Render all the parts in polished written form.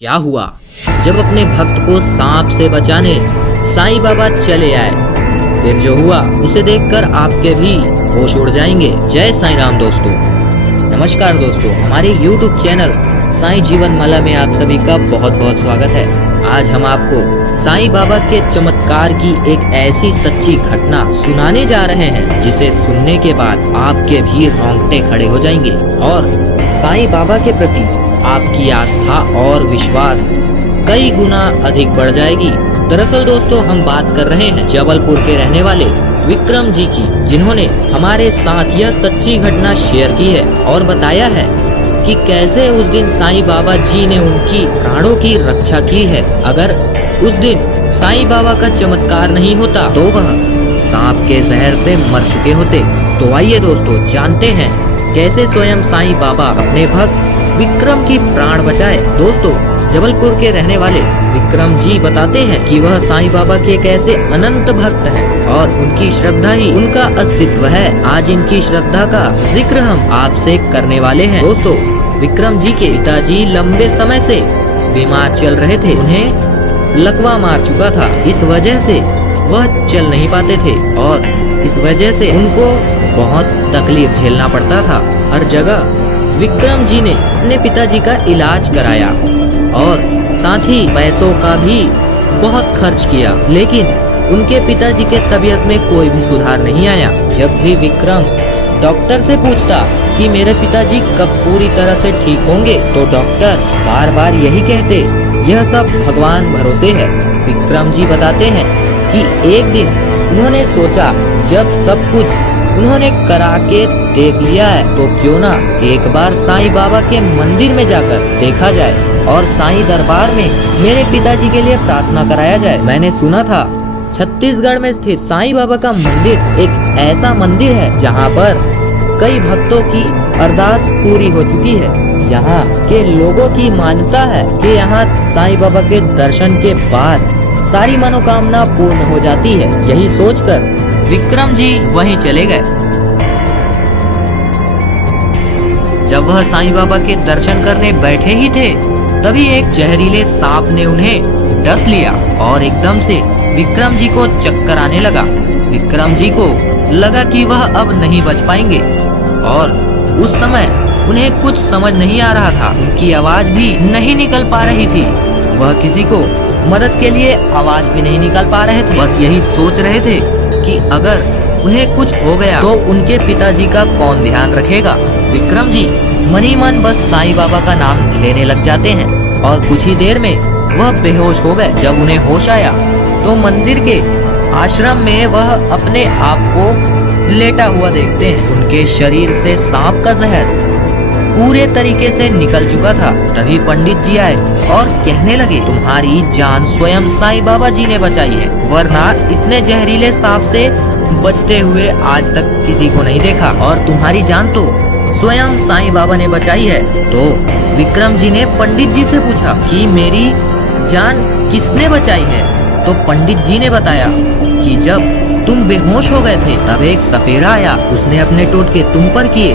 क्या हुआ जब अपने भक्त को सांप से बचाने साईं बाबा चले आए। फिर जो हुआ उसे देखकर आपके भी होश उड़ जाएंगे। जय साईं राम दोस्तों। नमस्कार दोस्तों, हमारे YouTube चैनल साईं जीवन माला में आप सभी का बहुत बहुत स्वागत है। आज हम आपको साईं बाबा के चमत्कार की एक ऐसी सच्ची घटना सुनाने जा रहे हैं जिसे सुनने के बाद आपके भी रोंगटे खड़े हो जाएंगे और साईं बाबा के प्रति आपकी आस्था और विश्वास कई गुना अधिक बढ़ जाएगी। दरअसल दोस्तों, हम बात कर रहे हैं जबलपुर के रहने वाले विक्रम जी की, जिन्होंने हमारे साथ यह सच्ची घटना शेयर की है और बताया है कि कैसे उस दिन साईं बाबा जी ने उनकी प्राणों की रक्षा की है। अगर उस दिन साईं बाबा का चमत्कार नहीं होता तो वह सांप के जहर से मर चुके होते। तो आइए दोस्तों, जानते हैं कैसे स्वयं साईं बाबा अपने भक्त विक्रम की प्राण बचाए। दोस्तों, जबलपुर के रहने वाले विक्रम जी बताते हैं कि वह साईं बाबा के एक ऐसे अनंत भक्त हैं और उनकी श्रद्धा ही उनका अस्तित्व है। आज इनकी श्रद्धा का जिक्र हम आपसे करने वाले हैं। दोस्तों, विक्रम जी के पिताजी लंबे समय से बीमार चल रहे थे। उन्हें लकवा मार चुका था। इस वजह से वह चल नहीं पाते थे और इस वजह से उनको बहुत तकलीफ झेलना पड़ता था। हर जगह विक्रम जी ने अपने पिताजी का इलाज कराया और साथ ही पैसों का भी बहुत खर्च किया, लेकिन उनके पिताजी के तबीयत में कोई भी सुधार नहीं आया। जब भी विक्रम डॉक्टर से पूछता कि मेरे पिताजी कब पूरी तरह से ठीक होंगे, तो डॉक्टर बार बार यही कहते, यह सब भगवान भरोसे है। विक्रम जी बताते हैं कि एक दिन उन्होंने सोचा, जब सब कुछ उन्होंने करा के देख लिया है तो क्यों ना एक बार साईं बाबा के मंदिर में जाकर देखा जाए और साईं दरबार में मेरे पिताजी के लिए प्रार्थना कराया जाए। मैंने सुना था छत्तीसगढ़ में स्थित साईं बाबा का मंदिर एक ऐसा मंदिर है जहां पर कई भक्तों की अरदास पूरी हो चुकी है। यहाँ के लोगों की मान्यता है कि यहाँ साईं बाबा के दर्शन के बाद सारी मनोकामना पूर्ण हो जाती है। यही सोचकर विक्रम जी वहीं चले गए। जब वह साईं बाबा के दर्शन करने बैठे ही थे, तभी एक जहरीले सांप ने उन्हें डस लिया और एकदम से विक्रम जी को चक्कर आने लगा। विक्रम जी को लगा कि वह अब नहीं बच पाएंगे और उस समय उन्हें कुछ समझ नहीं आ रहा था। उनकी आवाज भी नहीं निकल पा रही थी। वह किसी को मदद के लिए आवाज भी नहीं निकाल पा रहे थे। बस यही सोच रहे थे कि अगर उन्हें कुछ हो गया तो उनके पिताजी का कौन ध्यान रखेगा। विक्रम जी मन ही मन बस साईं बाबा का नाम लेने लग जाते हैं और कुछ ही देर में वह बेहोश हो गए। जब उन्हें होश आया तो मंदिर के आश्रम में वह अपने आप को लेटा हुआ देखते हैं। उनके शरीर से सांप का जहर पूरे तरीके से निकल चुका था। तभी पंडित जी आए और कहने लगे, तुम्हारी जान स्वयं साईं बाबा जी ने बचाई है, वरना इतने जहरीले सांप से बचते हुए आज तक किसी को नहीं देखा और तुम्हारी जान तो स्वयं साईं बाबा ने बचाई है। तो विक्रम जी ने पंडित जी से पूछा कि मेरी जान किसने बचाई है। तो पंडित जी ने बताया कि जब तुम बेहोश हो गए थे तब एक सफेरा आया, उसने अपने टोटके तुम पर किए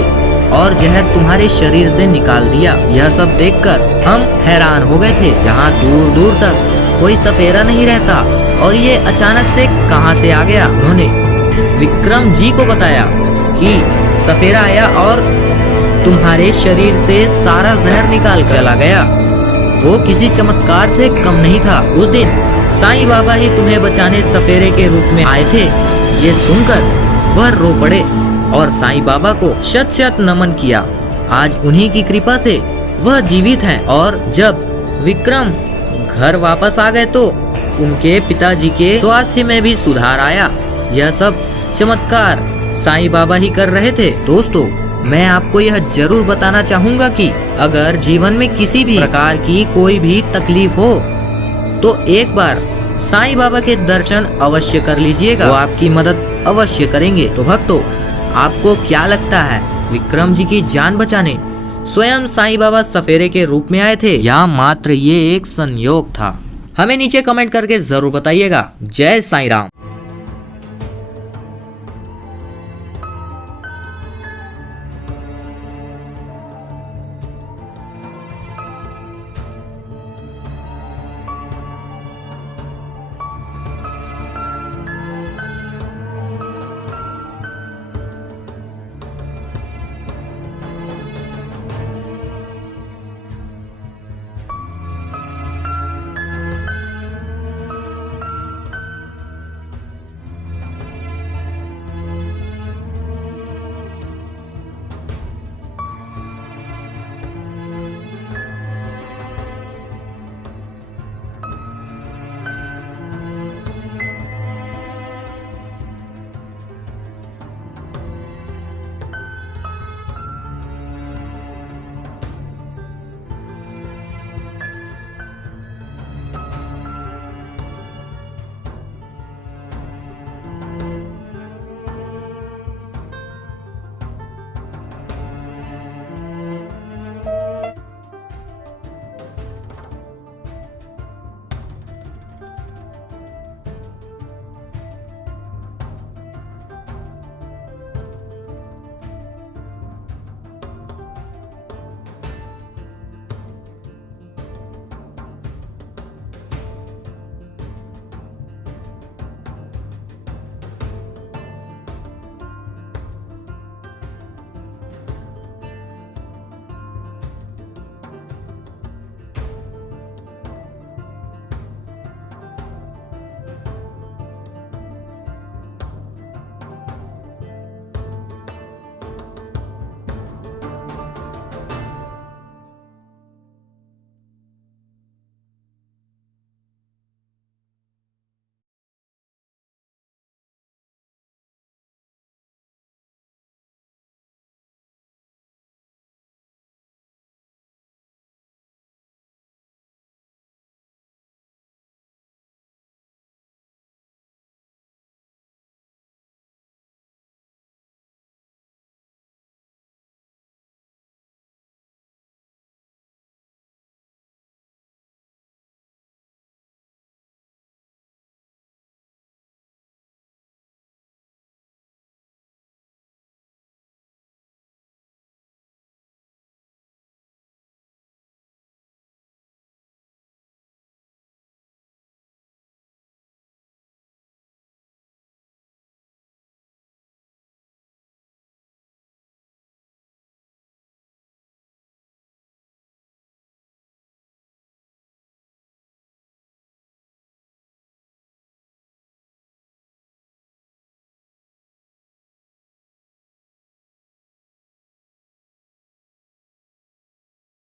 और जहर तुम्हारे शरीर से निकाल दिया। यह सब देखकर हम हैरान हो गए थे। यहाँ दूर दूर तक कोई सफेरा नहीं रहता और ये अचानक से कहां से आ गया। उन्होंने विक्रम जी को बताया कि सफेरा आया और तुम्हारे शरीर से सारा जहर निकाल चला गया। वो किसी चमत्कार से कम नहीं था। उस दिन साईं बाबा ही तुम्हें बचाने सफेरे के रूप में आए थे। ये सुनकर वह रो पड़े और साईं बाबा को शत शत नमन किया। आज उन्हीं की कृपा से वह जीवित हैं। और जब विक्रम घर वापस आ गए तो उनके पिताजी के स्वास्थ्य में भी सुधार आया। यह सब चमत्कार साईं बाबा ही कर रहे थे। दोस्तों, मैं आपको यह जरूर बताना चाहूँगा कि अगर जीवन में किसी भी प्रकार की कोई भी तकलीफ हो तो एक बार साईं बाबा के दर्शन अवश्य कर लीजिएगा। वो आपकी मदद अवश्य करेंगे। तो भक्तों, आपको क्या लगता है, विक्रम जी की जान बचाने स्वयं साईं बाबा सफेरे के रूप में आए थे या मात्र ये एक संयोग था? हमें नीचे कमेंट करके जरूर बताइएगा। जय साईं राम।